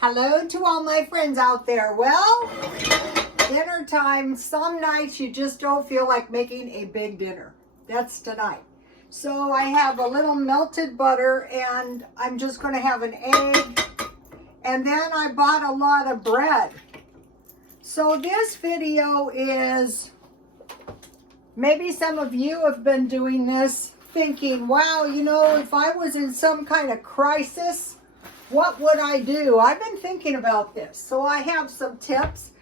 Hello to all my friends out there. Well, dinner time. Some nights you just don't feel like making a big dinner. That's tonight. So I have a little melted butter and I'm just going to have an egg. And then I bought a lot of bread. So this video is, maybe some of you have been doing this thinking, wow, you know, if I was in some kind of crisis, what would I do? I've been thinking about this. So I have some tips,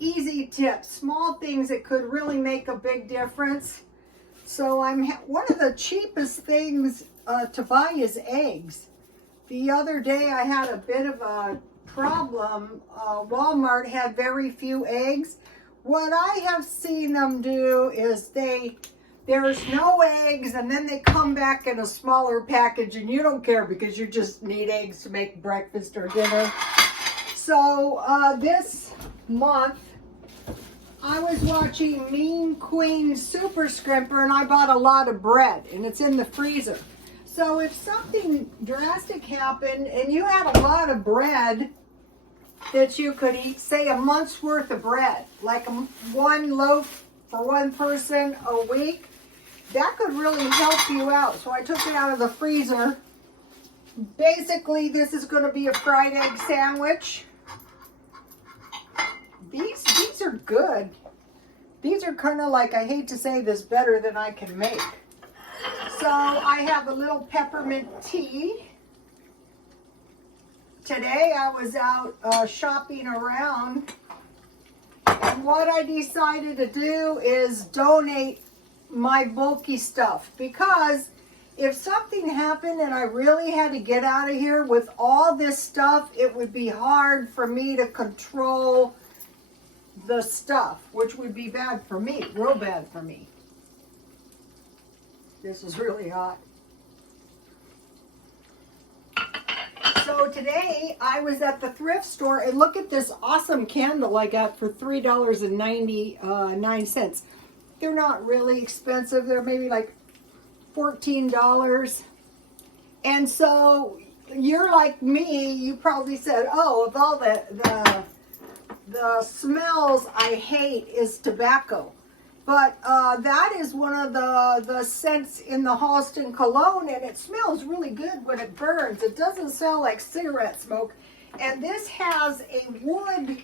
easy tips, small things that could really make a big difference. So one of the cheapest things to buy is eggs. The other day I had a bit of a problem. Walmart had very few eggs. What I have seen them do is there's no eggs, and then they come back in a smaller package, and you don't care because you just need eggs to make breakfast or dinner. So this month, I was watching Mean Queen Super Scrimper, and I bought a lot of bread, and it's in the freezer. So if something drastic happened, and you had a lot of bread that you could eat, say a month's worth of bread, like one loaf for one person a week, that could really help you out. So I took it out of the freezer. Basically, this is going to be a fried egg sandwich. These are good. These are kind of like, I hate to say this, better than I can make. So I have a little peppermint tea. Today I was out shopping around, and what I decided to do is donate my bulky stuff, because if something happened and I really had to get out of here with all this stuff, it would be hard for me to control the stuff, which would be bad for me, real bad for me. This is really hot. So today I was at the thrift store, and look at this awesome candle I got for $3.99. They're not really expensive. They're maybe like $14. And so you're like me, you probably said, oh, of all the smells I hate is tobacco. But that is one of the scents in the Halston cologne, and it smells really good when it burns. It doesn't smell like cigarette smoke. And this has a wood,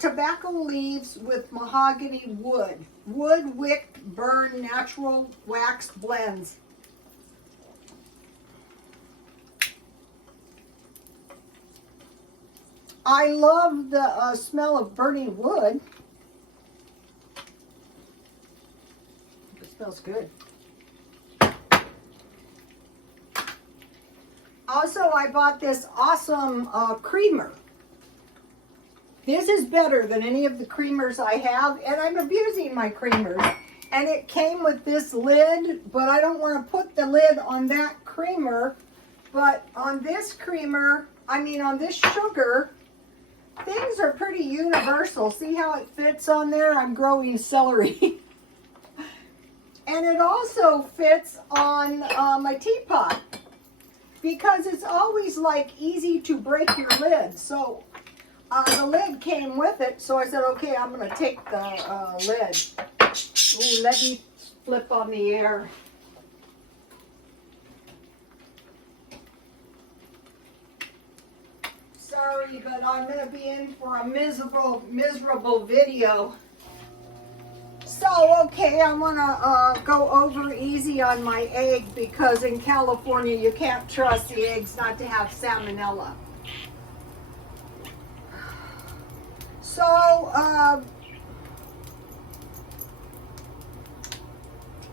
tobacco leaves with mahogany wood. Wood, wick, burn, natural wax blends. I love the smell of burning wood. Smells good. Also, I bought this awesome creamer. This is better than any of the creamers I have, and I'm abusing my creamers. And it came with this lid, but I don't want to put the lid on that creamer. But on this creamer, on this sugar, things are pretty universal. See how it fits on there? I'm growing celery. And it also fits on my teapot, because it's always like easy to break your lid. So the lid came with it. So I said, okay, I'm going to take the lid. Ooh, let me flip on the air. Sorry, but I'm going to be in for a miserable video. So, okay, I'm going to go over easy on my egg, because in California you can't trust the eggs not to have salmonella. So,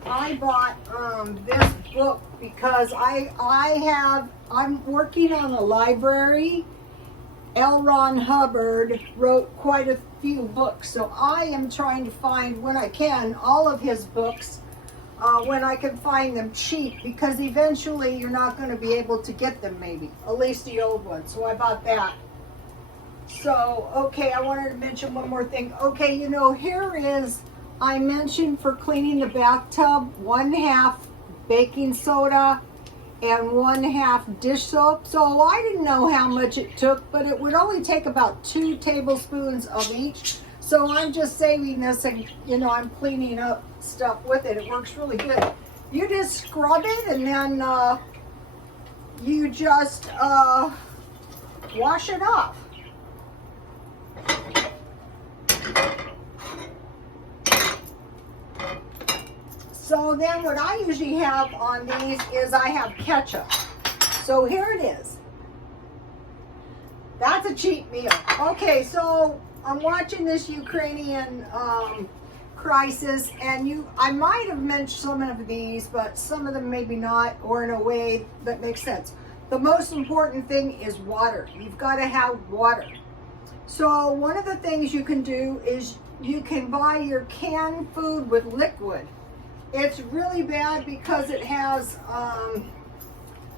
I bought this book because I'm working on a library. L. Ron Hubbard wrote quite a few books, so I am trying to find, when I can, all of his books, when I can find them cheap, because eventually you're not going to be able to get them, maybe, at least the old ones. So I bought that. So, okay, I wanted to mention one more thing. Okay, you know, here is, I mentioned for cleaning the bathtub, 1/2 baking soda and 1/2 dish soap. So I didn't know how much it took, but it would only take about 2 tablespoons of each. So I'm just saving this, and you know, I'm cleaning up stuff with it. It works really good. You just scrub it, and then you just wash it off. So then what I usually have on these is I have ketchup. So here it is. That's a cheap meal. Okay, so I'm watching this Ukrainian crisis, and I might have mentioned some of these, but some of them maybe not, or in a way that makes sense. The most important thing is water. You've got to have water. So one of the things you can do is you can buy your canned food with liquid. It's really bad because it has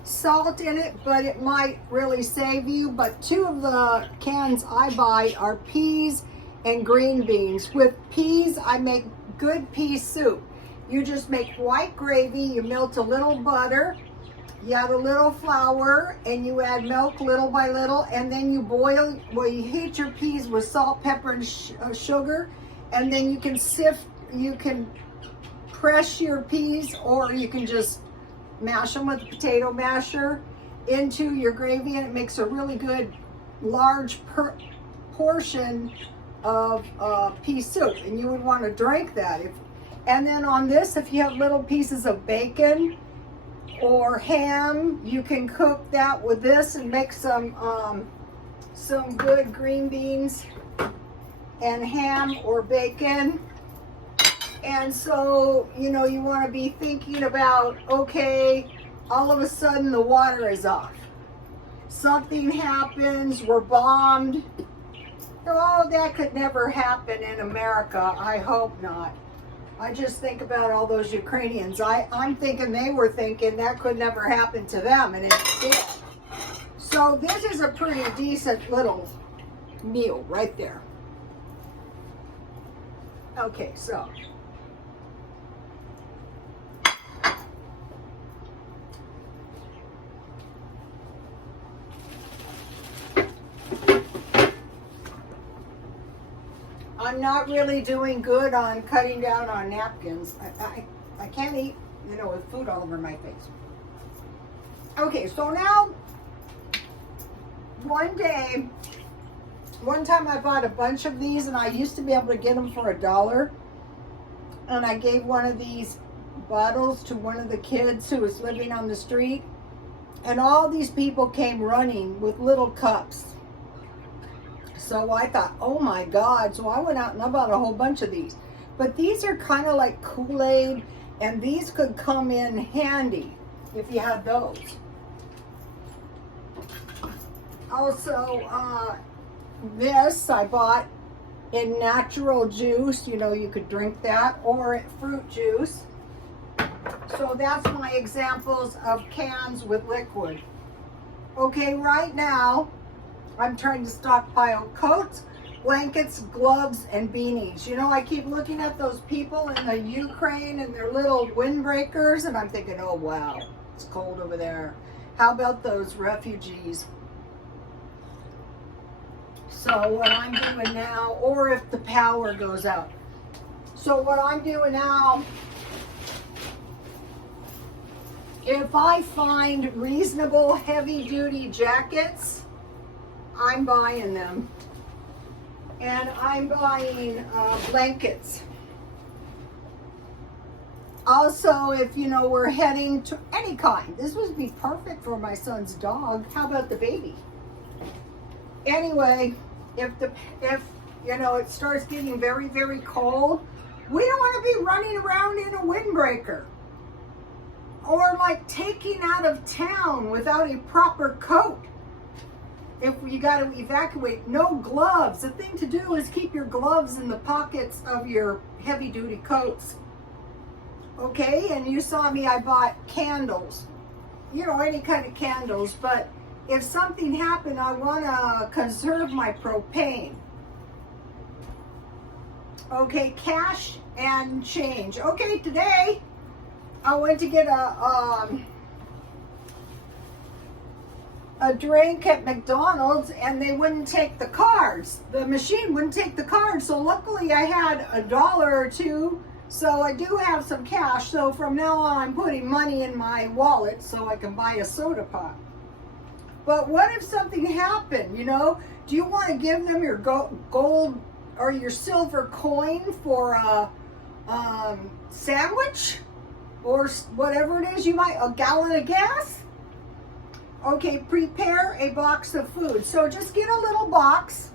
salt in it, but it might really save you. But 2 of the cans I buy are peas and green beans. With peas, I make good pea soup. You just make white gravy, you melt a little butter, you add a little flour, and you add milk little by little, and then you boil, you heat your peas with salt, pepper, and sugar, and then you can press your peas, or you can just mash them with a potato masher into your gravy, and it makes a really good large portion of pea soup, and you would want to drink that. And then on this, if you have little pieces of bacon or ham, you can cook that with this and make some good green beans and ham or bacon. And so, you know, you want to be thinking about, okay, all of a sudden the water is off. Something happens, we're bombed. Oh, that could never happen in America. I hope not. I just think about all those Ukrainians. I'm thinking they were thinking that could never happen to them, and it did. So this is a pretty decent little meal right there. Okay, so I'm not really doing good on cutting down on napkins. I can't eat, you know, with food all over my face. Okay, so now, one time I bought a bunch of these, and I used to be able to get them for $1. And I gave one of these bottles to one of the kids who was living on the street. And all these people came running with little cups. So I thought, oh my God. So I went out and I bought a whole bunch of these. But these are kind of like Kool-Aid, and these could come in handy if you had those. Also, this I bought in natural juice. You know, you could drink that, or fruit juice. So that's my examples of cans with liquid. Okay, right now, I'm trying to stockpile coats, blankets, gloves, and beanies. You know, I keep looking at those people in the Ukraine and their little windbreakers, and I'm thinking, oh wow, it's cold over there. How about those refugees? So what I'm doing now, or if the power goes out. So what I'm doing now, if I find reasonable heavy-duty jackets, I'm buying them. And I'm buying blankets. Also, if you know we're heading to any kind, this would be perfect for my son's dog. How about the baby? Anyway, if you know it starts getting very, very cold, we don't want to be running around in a windbreaker, or like taking out of town without a proper coat. If you got to evacuate, no gloves. The thing to do is keep your gloves in the pockets of your heavy-duty coats. Okay, and you saw me, I bought candles. You know, any kind of candles, but if something happened, I want to conserve my propane. Okay, cash and change. Okay, today I went to get a a drink at McDonald's and they wouldn't take the cards. The machine wouldn't take the cards. So luckily I had $1 or $2. So I do have some cash. So from now on I'm putting money in my wallet so I can buy a soda pop. But what if something happened, you know? Do you want to give them your gold or your silver coin for a sandwich? Or whatever it is, a gallon of gas? Okay, prepare a box of food. So just get a little box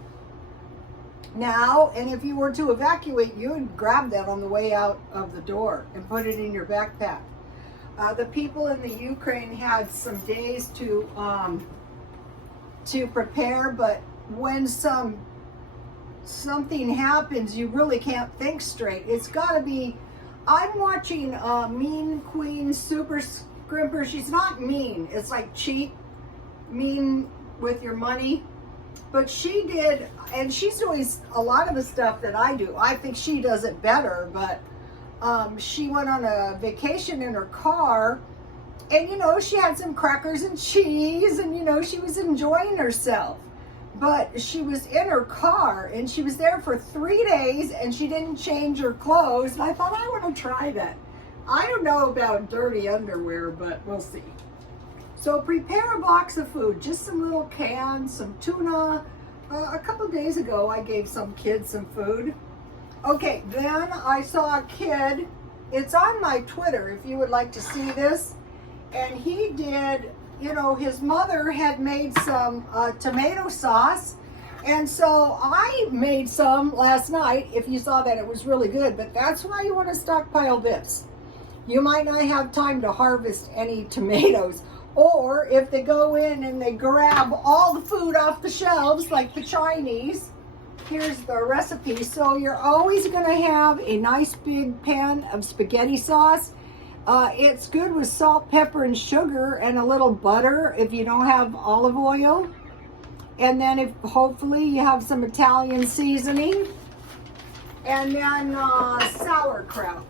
now, and if you were to evacuate, you would grab that on the way out of the door and put it in your backpack. The people in the Ukraine had some days to prepare, but when something happens, you really can't think straight. It's got to be. I'm watching Mean Queen Super Scrimper. She's not mean. It's like cheap, mean with your money. But she did, and she's doing a lot of the stuff that I do. I think she does it better, but she went on a vacation in her car, and you know, she had some crackers and cheese, and you know, she was enjoying herself. But she was in her car, and she was there for 3 days, and she didn't change her clothes. And I thought, I want to try that. I don't know about dirty underwear, but we'll see. So prepare a box of food, just some little cans, some tuna. A couple days ago, I gave some kids some food. Okay, then I saw a kid. It's on my Twitter, if you would like to see this. And he did, you know, his mother had made some tomato sauce. And so I made some last night. If you saw that, it was really good. But that's why you want to stockpile this. You might not have time to harvest any tomatoes. Or if they go in and they grab all the food off the shelves, like the Chinese, here's the recipe. So you're always going to have a nice big pan of spaghetti sauce. It's good with salt, pepper, and sugar, and a little butter if you don't have olive oil. And then hopefully you have some Italian seasoning. And then sauerkraut.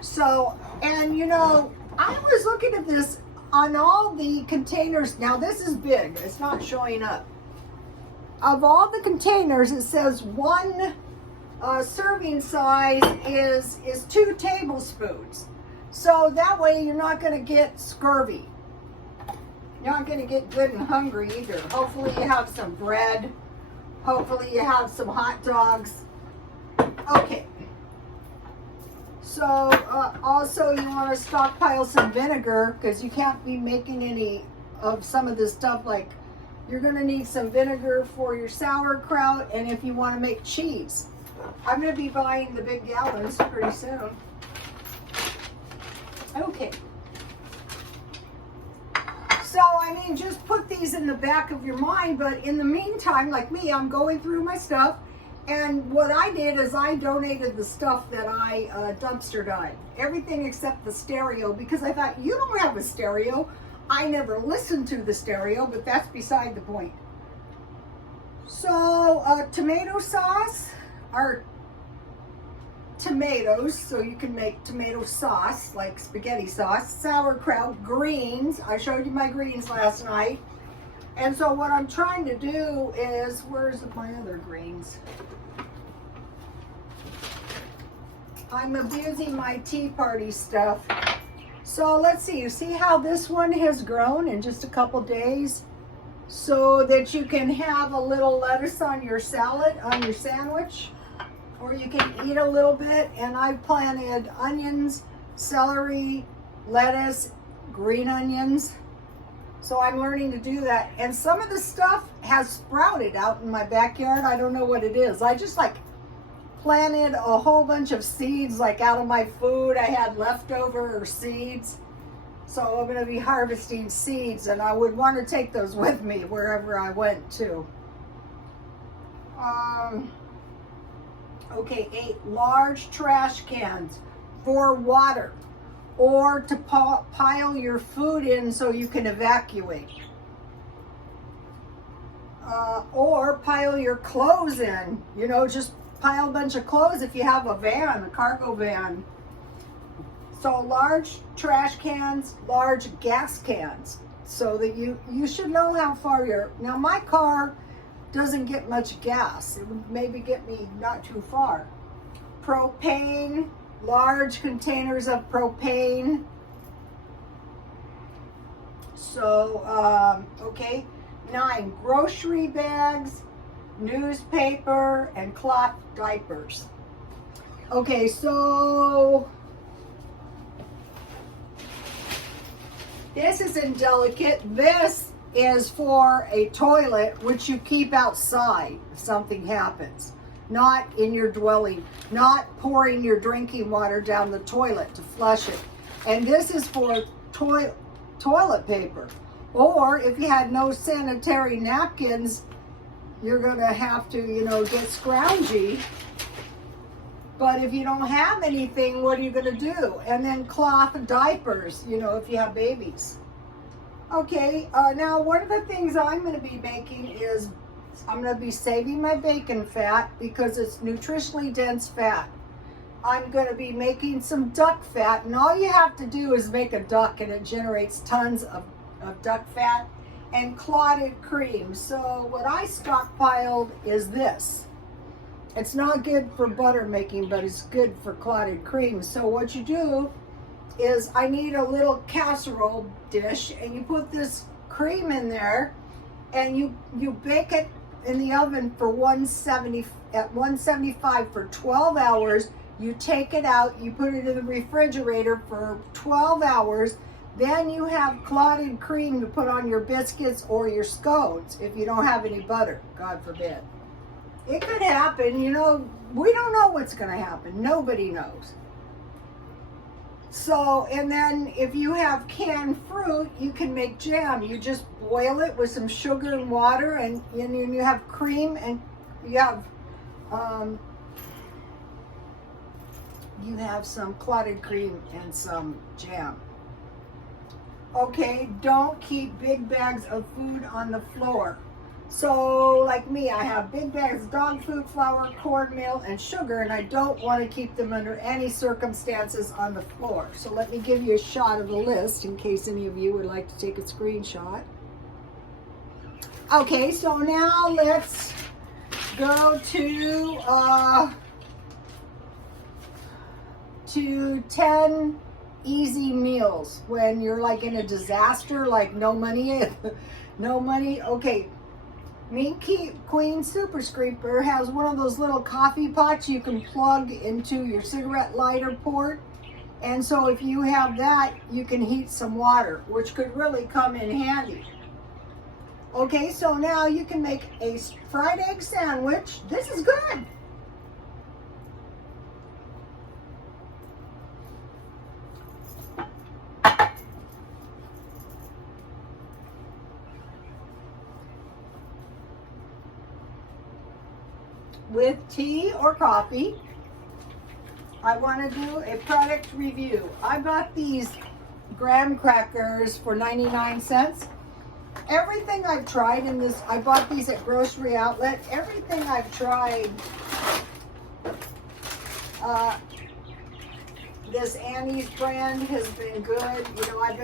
So, and you know, I was looking at this on all the containers. Now this is big. It's not showing up. Of all the containers, it says one serving size is 2 tablespoons. So that way you're not going to get scurvy. You're not going to get good and hungry either. Hopefully you have some bread. Hopefully you have some hot dogs. Okay. So also you want to stockpile some vinegar because you can't be making any of some of this stuff. Like you're going to need some vinegar for your sauerkraut and if you want to make cheese. I'm going to be buying the big gallons pretty soon. Okay. So, I mean, just put these in the back of your mind, but in the meantime, like me, I'm going through my stuff. And what I did is I donated the stuff that I dumpster dived. Everything except the stereo, because I thought, you don't have a stereo. I never listened to the stereo, but that's beside the point. So, tomato sauce, or tomatoes, so you can make tomato sauce, like spaghetti sauce, sauerkraut, greens. I showed you my greens last night. And so what I'm trying to do is, where's my other greens? I'm abusing my Tea Party stuff. So let's see, you see how this one has grown in just a couple days? So that you can have a little lettuce on your salad, on your sandwich, or you can eat a little bit. And I've planted onions, celery, lettuce, green onions. So I'm learning to do that. And some of the stuff has sprouted out in my backyard. I don't know what it is. I just like planted a whole bunch of seeds like out of my food. I had leftover seeds. So I'm going to be harvesting seeds and I would want to take those with me wherever I went to. Okay, 8 large trash cans for water or to pile your food in so you can evacuate. Or pile your clothes in, you know, just pile a bunch of clothes if you have a van, a cargo van. So large trash cans, large gas cans. so that you should know how far now my car doesn't get much gas. It would maybe get me not too far. Propane, large containers of propane. So, okay. 9, grocery bags, newspaper, and cloth diapers. Okay, so this is indelicate. This is for a toilet which you keep outside if something happens. Not in your dwelling. Not pouring your drinking water down the toilet to flush it. And this is for toilet paper. Or if you had no sanitary napkins, you're going to have to, get scroungy. But if you don't have anything, what are you going to do? And then cloth diapers, if you have babies. Okay, now one of the things I'm going to be making is I'm going to be saving my bacon fat because it's nutritionally dense fat. I'm going to be making some duck fat, and all you have to do is make a duck and it generates tons of duck fat and clotted cream. So what I stockpiled is this. It's not good for butter making, but it's good for clotted cream. So what you do is I need a little casserole dish, and you put this cream in there, and you bake it in the oven for 175 for 12 hours. You take it out, you put it in the refrigerator for 12 hours. Then you have clotted cream to put on your biscuits or your scones if you don't have any butter, God forbid. It could happen, we don't know what's going to happen. Nobody knows. So, and then if you have canned fruit, you can make jam. You just boil it with some sugar and water, and you have cream, and you have some clotted cream and some jam. Okay, don't keep big bags of food on the floor. So, like me, I have big bags of dog food, flour, cornmeal, and sugar, and I don't want to keep them under any circumstances on the floor. So let me give you a shot of the list in case any of you would like to take a screenshot. Okay, so now let's go to 10 easy meals when you're like in a disaster, like no money. Okay, Mean Queen Super Scraper has one of those little coffee pots you can plug into your cigarette lighter port, and so if you have that, you can heat some water, which could really come in handy. Okay, so now you can make a fried egg sandwich. This is good. With tea or coffee. I want to do a product review. I bought these graham crackers for 99 cents. Everything I've tried in this, I bought these at Grocery Outlet. Everything I've tried, this Annie's brand has been good. I've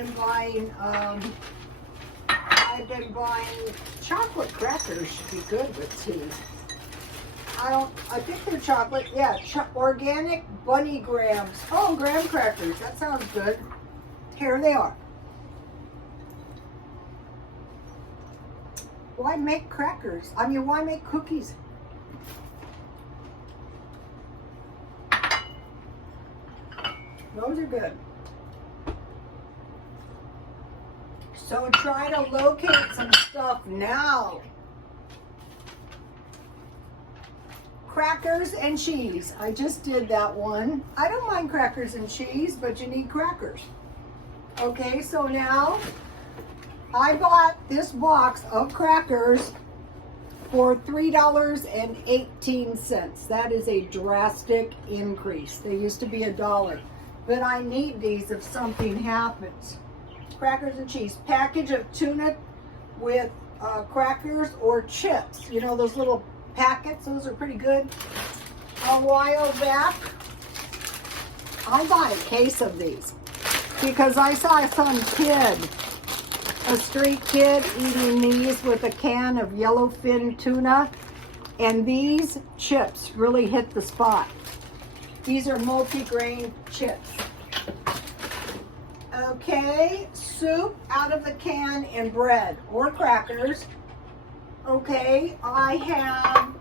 been buying chocolate crackers. Should be good with tea. I think they're chocolate. Yeah, organic bunny grams. Oh, graham crackers. That sounds good. Here they are. Why make crackers? Why make cookies? Those are good. So try to locate some stuff now. Crackers and cheese. I just did that one. I don't mind crackers and cheese, but you need crackers. Okay, so now I bought this box of crackers for $3.18. That is a drastic increase. They used to be $1, but I need these if something happens. Crackers and cheese. Package of tuna with crackers or chips. Those little packets, those are pretty good. A while back, I bought a case of these because I saw some kid a street kid eating these with a can of yellowfin tuna, and these chips really hit the spot. These are multi-grain chips. Okay, soup out of the can and bread or crackers. Okay, I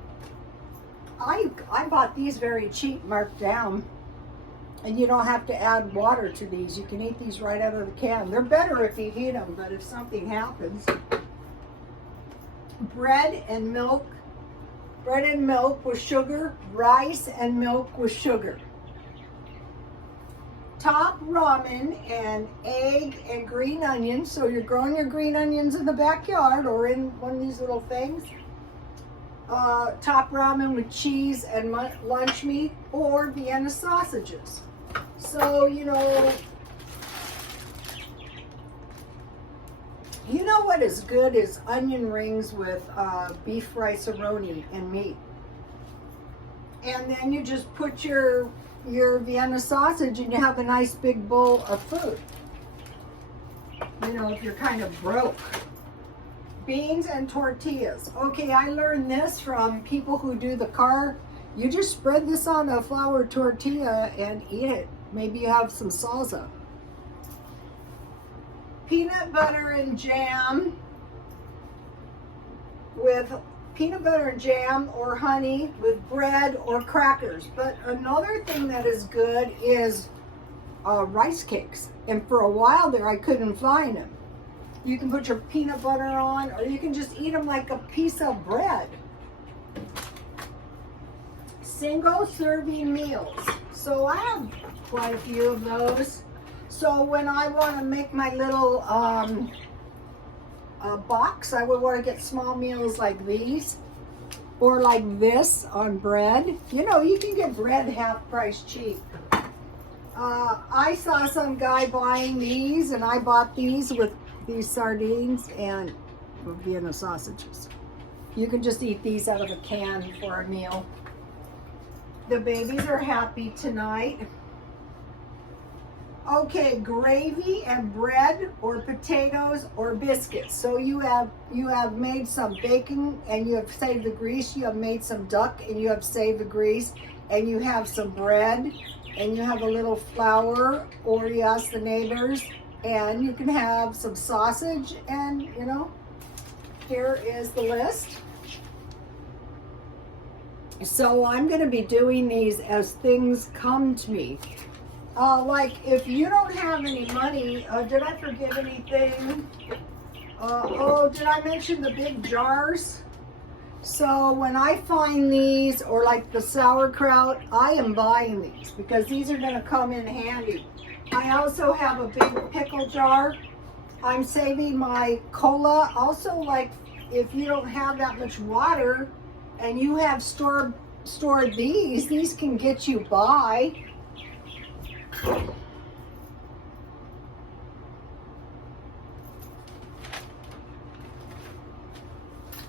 bought these very cheap, marked down. And you don't have to add water to these. You can eat these right out of the can. They're better if you heat them, but if something happens. Bread and milk. Bread and milk with sugar. Rice and milk with sugar. Top ramen and egg and green onions. So you're growing your green onions in the backyard or in one of these little things. Top ramen with cheese and lunch meat or Vienna sausages. So, you know what is good is onion rings with beef rice-a-roni and meat. And then you just put your Vienna sausage and you have a nice big bowl of food. You know, if you're kind of broke. Beans and tortillas. Okay, I learned this from people who do the car. You just spread this on a flour tortilla and eat it. Maybe you have some salsa. Peanut butter and jam with peanut butter and jam or honey with bread or crackers. But another thing that is good is rice cakes. And for a while there, I couldn't find them. You can put your peanut butter on, or you can just eat them like a piece of bread. Single serving meals. So I have quite a few of those. So when I want to make my little box, I would want to get small meals like these. Or like this on bread. You know, you can get bread half price cheap. I saw some guy buying these, and I bought these with these sardines and Vienna sausages. You can just eat these out of a can for a meal. The babies are happy tonight. Okay, gravy and bread or potatoes or biscuits. So you have made some bacon and you have saved the grease. You have made some duck and you have saved the grease. And you have some bread and you have a little flour, or you ask the neighbors. And you can have some sausage, and you know, here is the list. So I'm going to be doing these as things come to me. Like if you don't have any money, did I forget anything? Did I mention the big jars? So when I find these, or like the sauerkraut, I am buying these because these are going to come in handy. I also have a big pickle jar. I'm saving my cola. Also, like if you don't have that much water and you have stored these can get you by.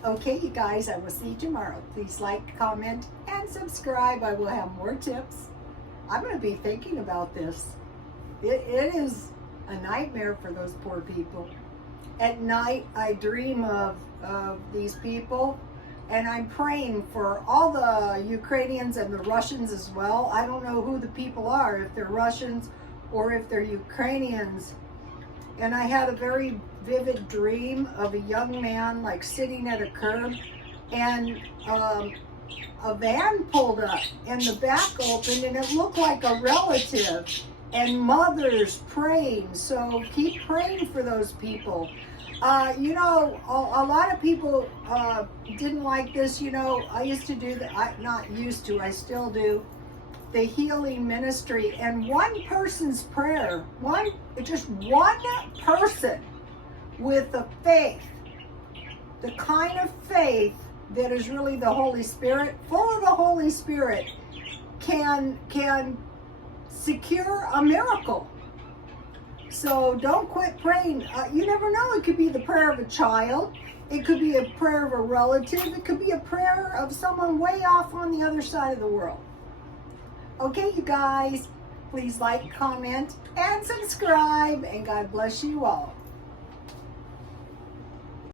Okay, you guys, I will see you tomorrow. Please like, comment, and subscribe. I will have more tips. I'm going to be thinking about this. It is a nightmare for those poor people. At night, I dream of these people, and I'm praying for all the Ukrainians and the Russians as well. I don't know who the people are, if they're Russians or if they're Ukrainians. And I had a very vivid dream of a young man like sitting at a curb, and a van pulled up and the back opened and it looked like a relative, and mothers praying. So keep praying for those people. You know, a lot of people didn't like this. You know, I used to do that. I still do the healing ministry, and one person's prayer, just one person with the faith, the kind of faith that is really the Holy Spirit, full of the Holy Spirit, can secure a miracle. So don't quit praying. You never know. It could be the prayer of a child. It could be a prayer of a relative. It could be a prayer of someone way off on the other side of the world. Okay, you guys, please like, comment, and subscribe, and God bless you all.